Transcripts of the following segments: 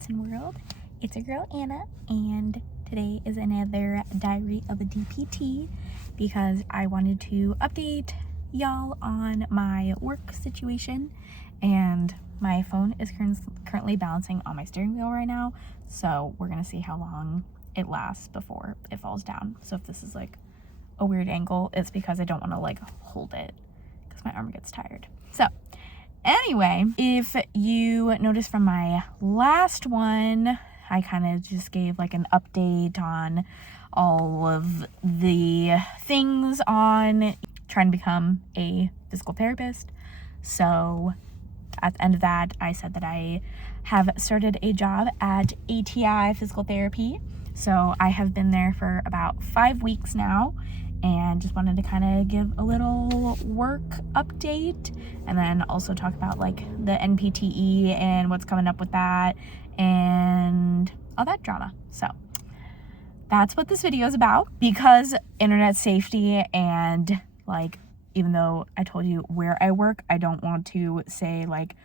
Watson world. It's your girl Anna, and today is another diary of a DPT because I wanted to update y'all on my work situation, and my phone is currently balancing on my steering wheel right now, so we're gonna see how long it lasts before it falls down. So if this is like a weird angle, it's because I don't want to like hold it because my arm gets tired. So anyway, if you notice from my last one, I kind of just gave like an update on all of the things on trying to become a physical therapist. So at the end of that, I said that I have started a job at ATI Physical Therapy. So I have been there for about 5 weeks now, and just wanted to kind of give a little work update, and then also talk about like the NPTE and what's coming up with that and all that drama. So that's what this video is about, because internet safety, and like, even though I told you where I work, I don't want to say like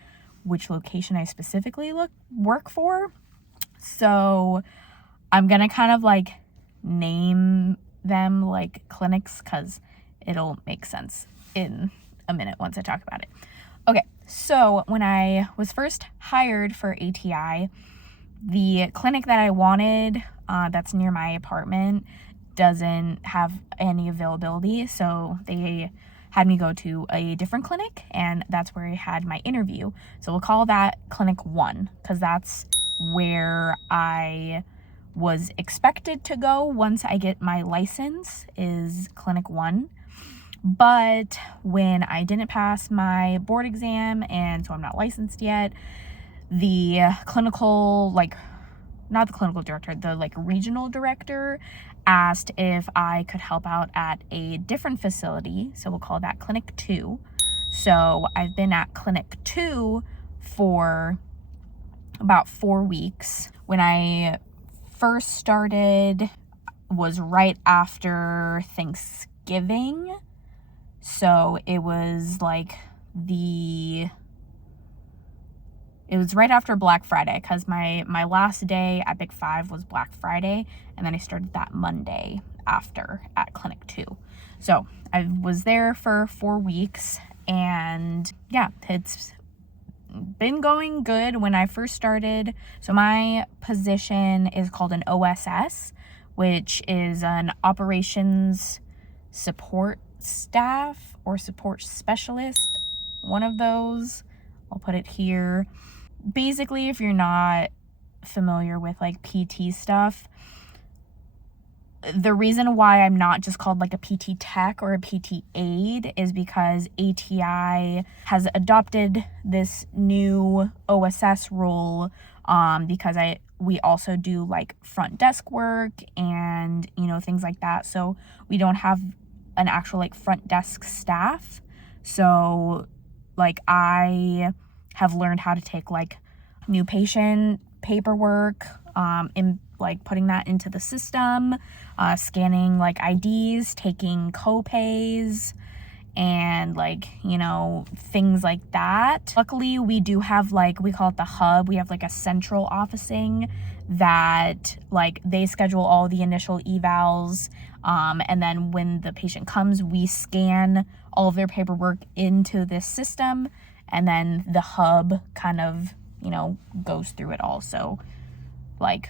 which location I specifically work for. So I'm gonna kind of like name them like clinics because it'll make sense in a minute once I talk about it. Okay, so when I was first hired for ATI, the clinic that I wanted that's near my apartment doesn't have any availability, so they had me go to a different clinic, and that's where I had my interview. So we'll call that clinic 1 because that's where I was expected to go once I get my license, is clinic 1. But when I didn't pass my board exam, and so I'm not licensed yet, the clinical, like, not the clinical director, the like regional director asked if I could help out at a different facility. So we'll call that clinic 2. So I've been at clinic 2 for about 4 weeks. When I first started was right after Thanksgiving. So it was like it was right after Black Friday, because my last day at Big 5 was Black Friday, and then I started that Monday after at Clinic 2. So I was there for 4 weeks, and yeah, it's been going good. When I first started, so my position is called an OSS, which is an operations support staff or support specialist, one of those. I'll put it here. Basically, if you're not familiar with like PT stuff, the reason why I'm not just called like a PT tech or a PT aide is because ATI has adopted this new OSS role, because we also do like front desk work and, you know, things like that. So we don't have an actual like front desk staff. So like I have learned how to take like new patient paperwork, in like putting that into the system, scanning like IDs, taking co-pays, and like, you know, things like that. Luckily, we do have like, we call it the hub. We have like a central officing that like they schedule all the initial evals, and then when the patient comes, we scan all of their paperwork into this system, and then the hub kind of, you know, goes through it all. So like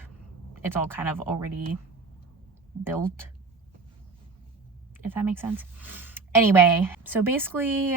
it's all kind of already built, if that makes sense. Anyway, so basically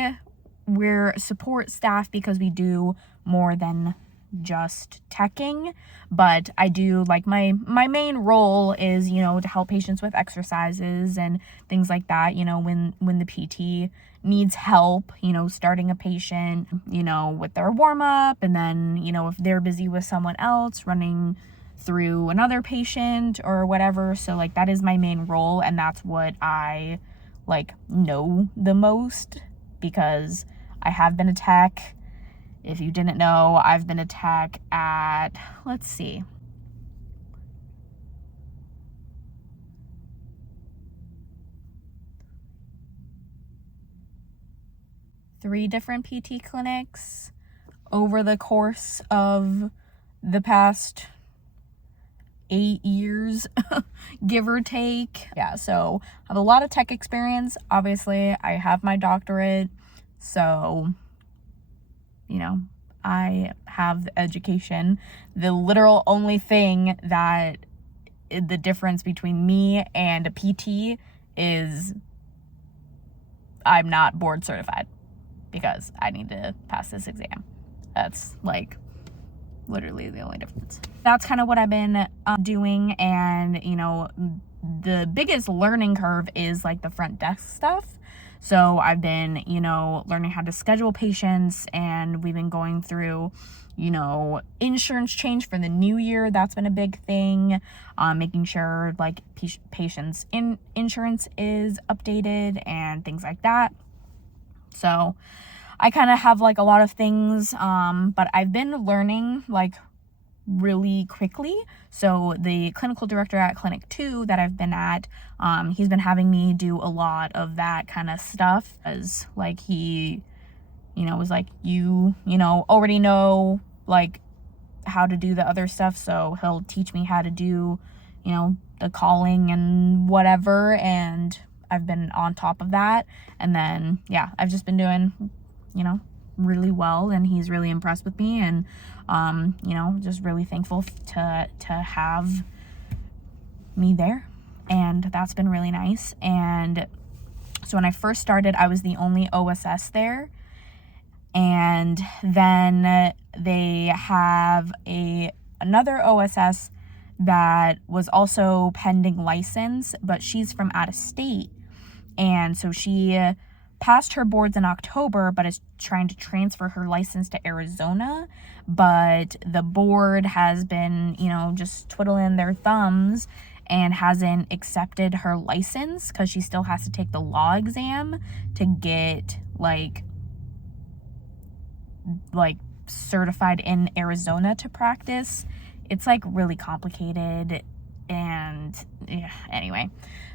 we're support staff because we do more than just teching, but I do like my main role is, you know, to help patients with exercises and things like that. You know, when the PT needs help, you know, starting a patient, you know, with their warm up, and then, you know, if they're busy with someone else, running through another patient or whatever. So like that is my main role, and that's what I like know the most, because I have been a tech. If you didn't know, I've been a tech at, let's see, three different PT clinics over the course of the past 8 years, give or take. Yeah, so I have a lot of tech experience. Obviously, I have my doctorate, so, you know, I have the education. The literal only thing that the difference between me and a PT is I'm not board certified because I need to pass this exam. That's like literally the only difference. That's kind of what I've been doing, and you know, the biggest learning curve is like the front desk stuff. So I've been, you know, learning how to schedule patients, and we've been going through, you know, insurance change for the new year. That's been a big thing. Making sure like patients' insurance is updated and things like that. So I kind of have like a lot of things, but I've been learning like really quickly. So the clinical director at Clinic 2 that I've been at, he's been having me do a lot of that kind of stuff, as like he, you know, was like, you know, already know like how to do the other stuff, so he'll teach me how to do, you know, the calling and whatever, and I've been on top of that. And then yeah, I've just been doing, you know, really well, and he's really impressed with me, and you know, just really thankful to have me there, and that's been really nice. And so when I first started, I was the only OSS there, and then they have another OSS that was also pending license, but she's from out of state, and so she passed her boards in October, but is trying to transfer her license to Arizona. But the board has been, you know, just twiddling their thumbs and hasn't accepted her license because she still has to take the law exam to get like certified in Arizona to practice. It's like really complicated, and yeah, anyway.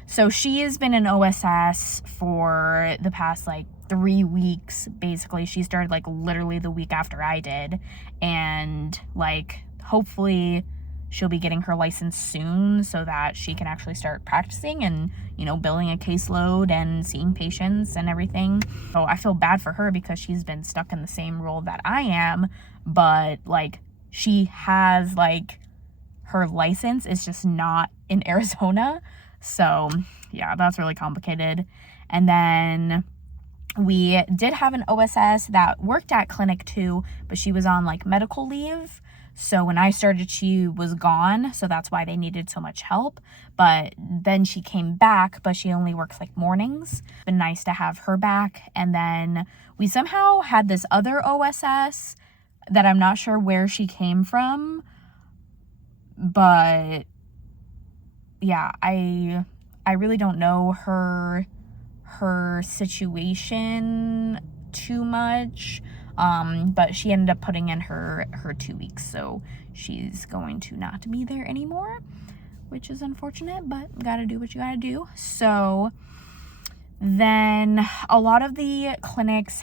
So she has been in OSS for the past like 3 weeks, basically. She started like literally the week after I did, and like hopefully she'll be getting her license soon so that she can actually start practicing and, you know, billing a caseload and seeing patients and everything. So I feel bad for her because she's been stuck in the same role that I am, but like she has like her license is just not in Arizona. So yeah, that's really complicated. And then we did have an OSS that worked at Clinic 2, but she was on like medical leave. So when I started, she was gone. So that's why they needed so much help. But then she came back, but she only works like mornings. It's been nice to have her back. And then we somehow had this other OSS that I'm not sure where she came from, but yeah, I really don't know her situation too much, but she ended up putting in her 2 weeks, so she's going to not be there anymore, which is unfortunate, but gotta do what you gotta do. So then a lot of the clinics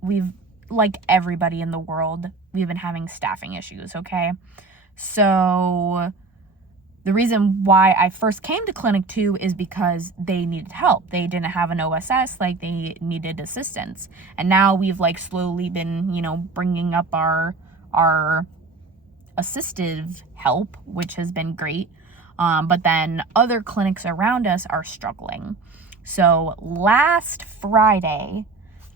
we've like everybody in the world, we've been having staffing issues, okay? So the reason why I first came to Clinic 2 is because they needed help. They didn't have an OSS, like they needed assistance. And now we've like slowly been, you know, bringing up our assistive help, which has been great. But then other clinics around us are struggling. So last Friday,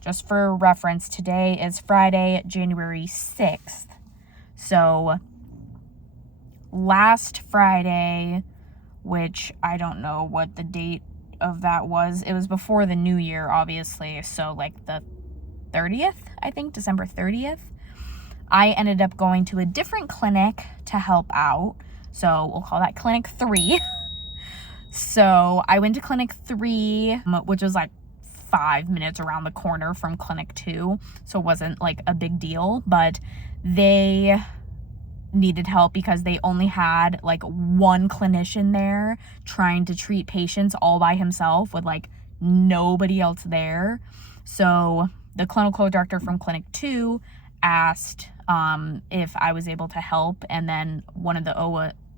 just for reference, today is Friday, January 6th. So last Friday, which I don't know what the date of that was. It was before the new year, obviously. So like the 30th, I think, December 30th. I ended up going to a different clinic to help out. So we'll call that Clinic 3. So I went to Clinic 3, which was like 5 minutes around the corner from Clinic 2. So it wasn't like a big deal, but they needed help because they only had like one clinician there trying to treat patients all by himself with like nobody else there. So the clinical director from Clinic 2 asked if I was able to help, and then one of the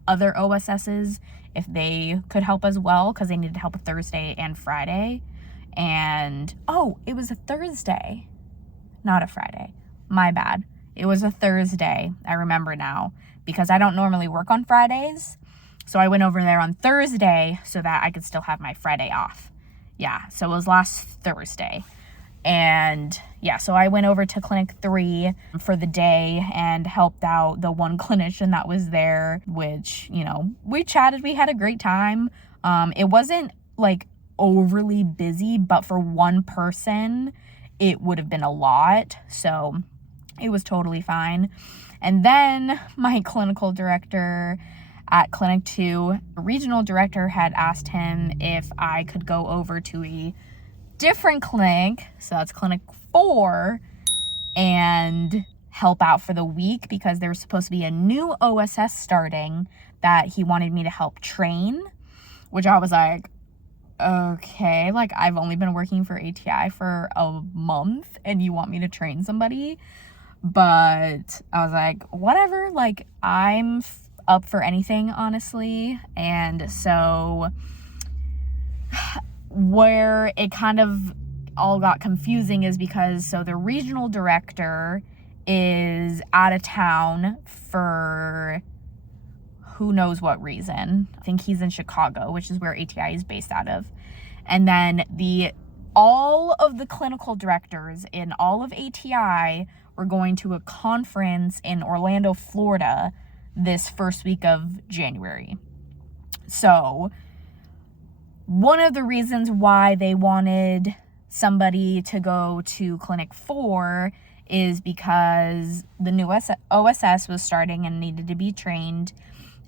other OSSs if they could help as well, because they needed help Thursday and Friday. And oh, it was a Thursday, not a Friday. My bad. It was a Thursday. I remember now, because I don't normally work on Fridays. So I went over there on Thursday so that I could still have my Friday off. Yeah, so it was last Thursday. And yeah, so I went over to Clinic 3 for the day and helped out the one clinician that was there, which, you know, we chatted, we had a great time. It wasn't like overly busy, but for one person, it would have been a lot. So it was totally fine. And then my clinical director at Clinic 2, the regional director had asked him if I could go over to a different clinic, so that's Clinic 4, and help out for the week, because there's supposed to be a new OSS starting that he wanted me to help train, which I was like, okay, like I've only been working for ATI for a month and you want me to train somebody? But I was like, whatever, like I'm up for anything, honestly. And so where it kind of all got confusing is because, so the regional director is out of town for who knows what reason. I think he's in Chicago, which is where ATI is based out of. And then all of the clinical directors in all of ATI were going to a conference in Orlando, Florida this first week of January. So one of the reasons why they wanted somebody to go to Clinic 4 is because the new OSS was starting and needed to be trained.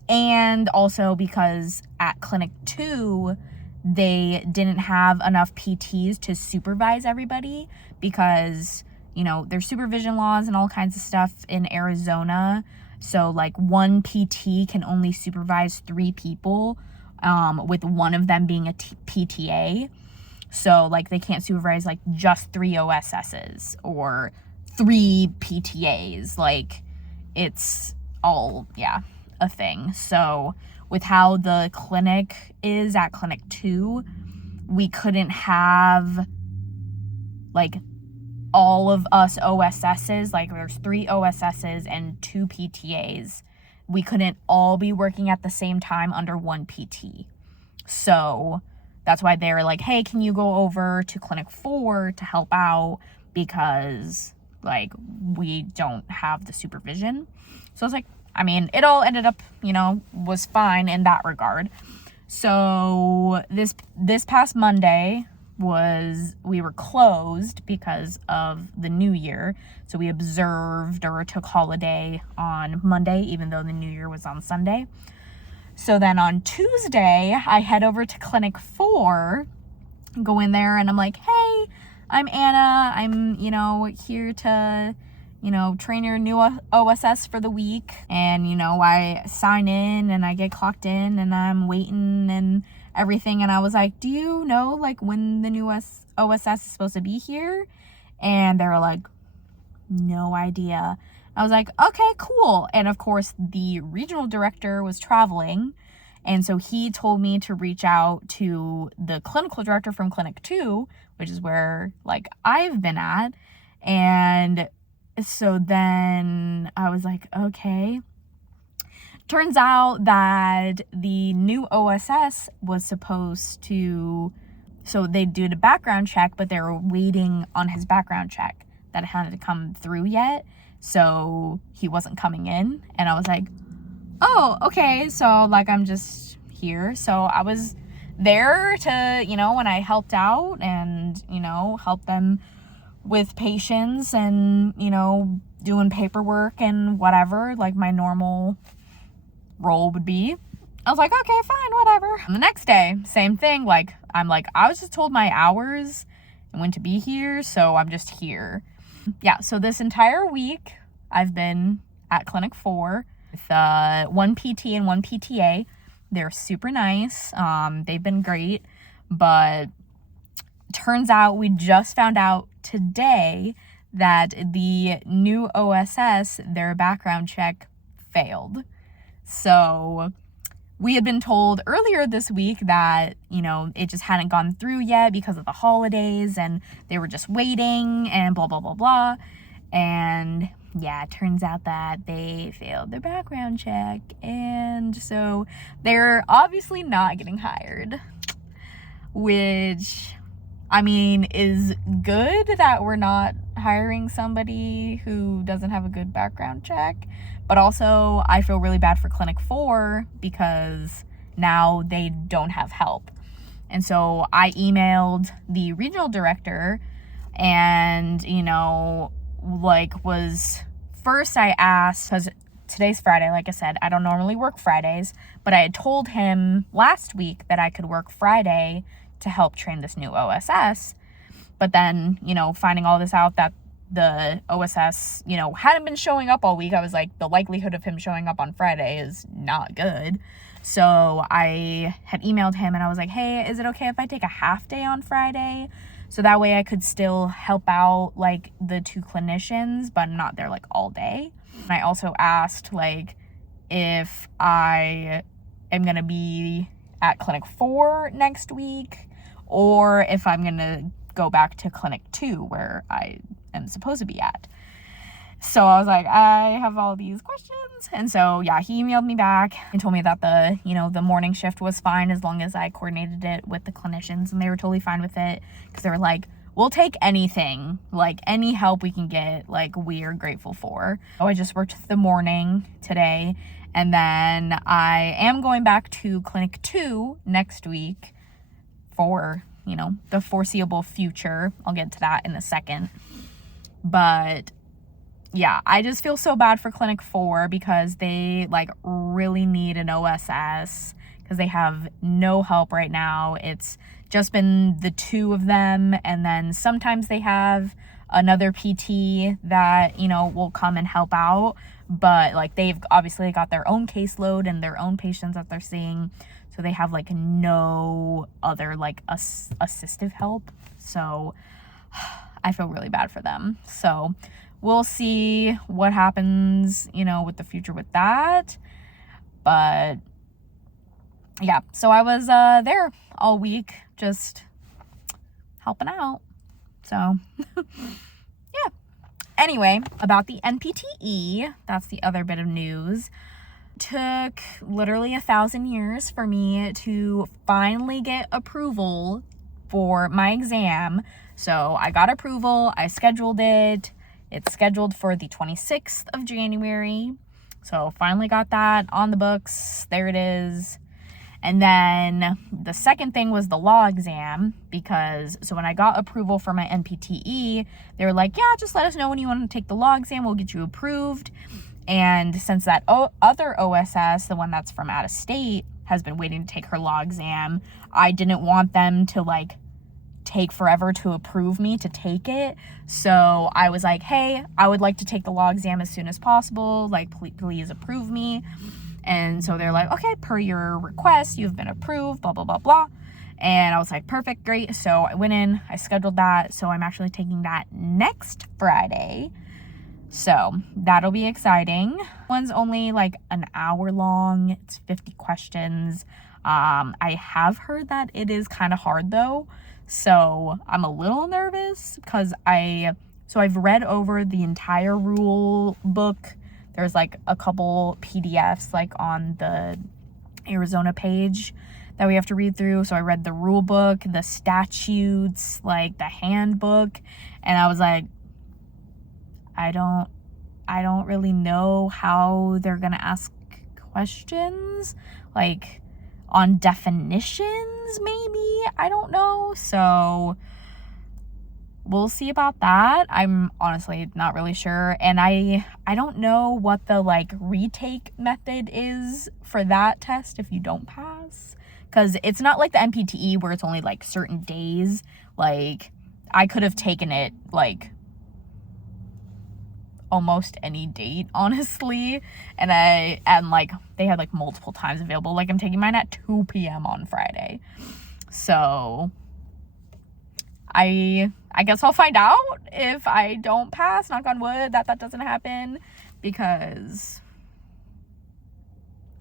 And also because at Clinic 2, they didn't have enough PTs to supervise everybody, because, you know, there's supervision laws and all kinds of stuff in Arizona. So like one PT can only supervise 3 people, with one of them being a PTA. So like they can't supervise like just 3 OSSs or 3 PTAs. Like it's all, yeah, a thing. So with how the clinic is at Clinic 2, we couldn't have like all of us OSSs, like there's 3 OSSs and 2 PTAs. We couldn't all be working at the same time under one PT. So that's why they were like, hey, can you go over to Clinic 4 to help out, because like we don't have the supervision. So I was like, I mean, it all ended up, you know, was fine in that regard. So this past Monday we were closed because of the new year. So we observed or took holiday on Monday, even though the new year was on Sunday. So then on Tuesday, I head over to Clinic 4, go in there, and I'm like, hey, I'm Anna. I'm, you know, here to, you know, train your new OSS for the week. And, you know, I sign in and I get clocked in and I'm waiting and everything. And I was like, do you know, like, when the new OSS is supposed to be here? And they were like, no idea. I was like, okay, cool. And of course, the regional director was traveling. And so he told me to reach out to the clinical director from Clinic 2, which is where, like, I've been at. And so then I was like, okay. Turns out that the new OSS was supposed to, so they did a background check, but they were waiting on his background check that hadn't come through yet. So he wasn't coming in. And I was like, oh, okay. So like, I'm just here. So I was there to, you know, when I helped out and, you know, help them with patients and, you know, doing paperwork and whatever, like my normal role would be. I was like, okay, fine, whatever. And the next day, same thing. Like, I'm like, I was just told my hours and when to be here, so I'm just here. Yeah, so this entire week, I've been at Clinic 4 with one PT and one PTA. They're super nice. They've been great, but turns out we just found out today that the new OSS, their background check failed. So we had been told earlier this week that, you know, it just hadn't gone through yet because of the holidays and they were just waiting and blah, blah, blah, blah. And yeah, it turns out that they failed their background check. And so they're obviously not getting hired, which, I mean, is good that we're not hiring somebody who doesn't have a good background check. But also, I feel really bad for Clinic 4 because now they don't have help. And so I emailed the regional director and, you know, first I asked, because today's Friday, like I said, I don't normally work Fridays, but I had told him last week that I could work Friday to help train this new OSS. But then, you know, finding all this out that the OSS, you know, hadn't been showing up all week, I was like, the likelihood of him showing up on Friday is not good. So I had emailed him and I was like, hey, is it okay if I take a half day on Friday? So that way I could still help out like the 2 clinicians, but I'm not there like all day. And I also asked like if I am going to be at Clinic 4 next week or if I'm going to go back to Clinic 2 where I am supposed to be at. So I was like, I have all these questions. And so, yeah, he emailed me back and told me that the morning shift was fine as long as I coordinated it with the clinicians, and they were totally fine with it because they were like, we'll take anything, like any help we can get, like we are grateful for. So I just worked the morning today, and then I am going back to Clinic 2 next week for, you know, the foreseeable future. I'll get to that in a second. But yeah, I just feel so bad for Clinic 4 because they like really need an OSS because they have no help right now. It's just been the 2 of them, and then sometimes they have another PT that, you know, will come and help out, but like they've obviously got their own caseload and their own patients that they're seeing, so they have like no other like assistive help. So I feel really bad for them. So we'll see what happens, you know, with the future with that. But yeah, so I was there all week just helping out. So yeah. Anyway, about the NPTE, that's the other bit of news. Took literally 1,000 years for me to finally get approval for my exam. So I got approval, I scheduled it. It's scheduled for the 26th of January. So finally got that on the books. There it is. And then the second thing was the law exam, because so when I got approval for my NPTE, they were like, yeah, just let us know when you want to take the law exam. We'll get you approved. And since that other OSS, the one that's from out of state, has been waiting to take her law exam, I didn't want them to like take forever to approve me to take it. So I was like, hey, I would like to take the law exam as soon as possible. Like, please approve me. And so they're like, okay, per your request, you've been approved, blah, blah, blah, blah. And I was like, perfect, great. So I went in, I scheduled that. So I'm actually taking that next Friday. So that'll be exciting. One's only like an hour long. It's 50 questions. I have heard that it is kind of hard though. So I'm a little nervous because I've read over the entire rule book. There's like a couple PDFs like on the Arizona page that we have to read through. So I read the rule book, the statutes, like the handbook, and I was like, I don't really know how they're gonna ask questions, like on definitions maybe, I don't know. So we'll see about that. I'm honestly not really sure, and I don't know what the like retake method is for that test if you don't pass, because it's not like the NPTE where it's only like certain days. Like I could have taken it like almost any date, honestly, and like they had like multiple times available. Like I'm taking mine at 2 p.m. on Friday, so I I guess I'll find out if I don't pass, knock on wood, that doesn't happen, because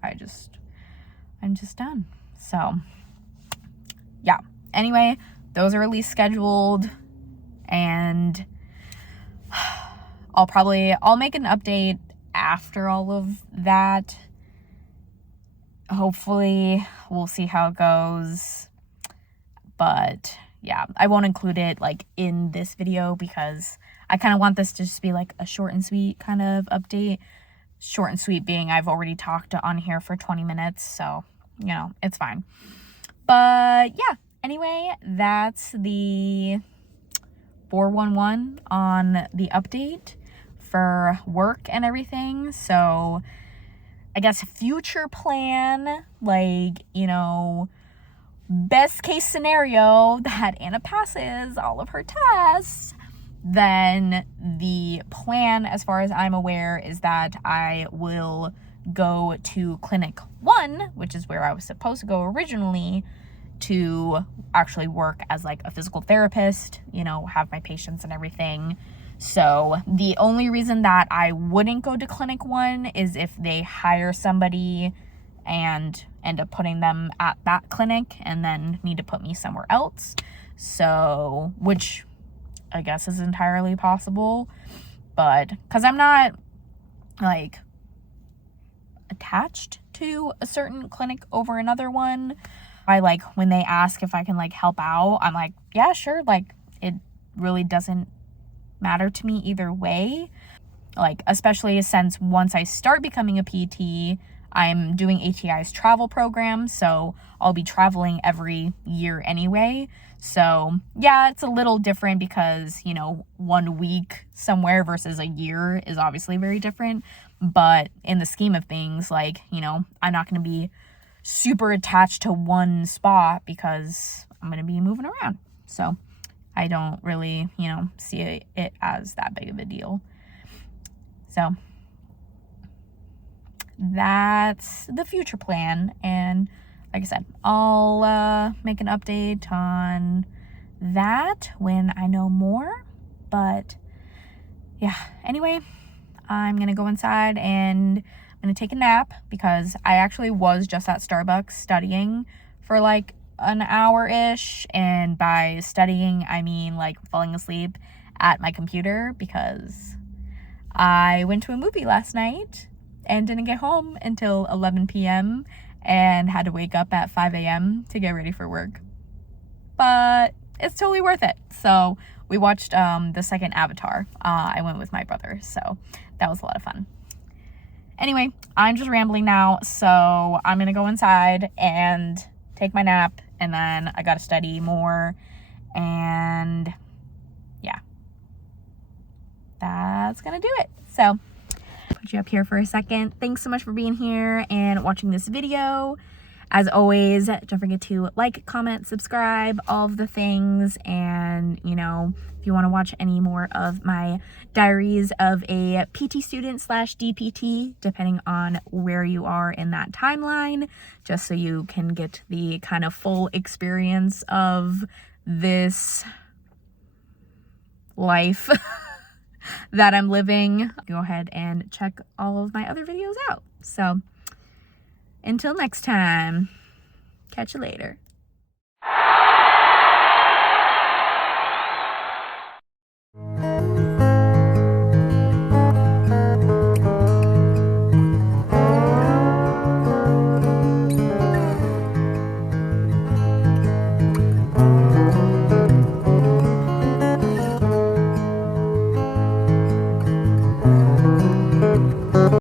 I'm just done. So yeah, anyway, those are at least scheduled, and I'll make an update after all of that. Hopefully we'll see how it goes, but yeah, I won't include it like in this video because I kind of want this to just be like a short and sweet kind of update. Short and sweet being I've already talked on here for 20 minutes, so you know, it's fine. But yeah, anyway, that's the 411 on the update for work and everything. So I guess future plan, like, you know, best case scenario that Anna passes all of her tests, then the plan, as far as I'm aware, is that I will go to clinic 1, which is where I was supposed to go originally, to actually work as like a physical therapist, you know, have my patients and everything. So the only reason that I wouldn't go to clinic 1 is if they hire somebody and end up putting them at that clinic and then need to put me somewhere else. So, which I guess is entirely possible, but because I'm not like attached to a certain clinic over another one, I like when they ask if I can like help out, I'm like, yeah, sure. Like, it really doesn't matter to me either way. Like, especially since once I start becoming a PT, I'm doing ATI's travel program, so I'll be traveling every year anyway. So yeah, it's a little different because, you know, 1 week somewhere versus a year is obviously very different. But in the scheme of things, like, you know, I'm not going to be super attached to one spot because I'm going to be moving around. So I don't really, you know, see it as that big of a deal. So that's the future plan, and like I said, I'll make an update on that when I know more. But yeah, anyway, I'm gonna go inside and I'm gonna take a nap because I actually was just at Starbucks studying for like an hour-ish, and by studying I mean like falling asleep at my computer because I went to a movie last night and didn't get home until 11 p.m. and had to wake up at 5 a.m. to get ready for work. But it's totally worth it. So we watched the second Avatar. I went with my brother, so that was a lot of fun. Anyway, I'm just rambling now, so I'm gonna go inside and take my nap, and then I gotta study more, and yeah, that's gonna do it. So put you up here for a second. Thanks so much for being here and watching this video. As always, don't forget to like, comment, subscribe, all of the things. And, you know, if you want to watch any more of my diaries of a PT student / DPT, depending on where you are in that timeline, just so you can get the kind of full experience of this life that I'm living, go ahead and check all of my other videos out. So until next time, catch you later.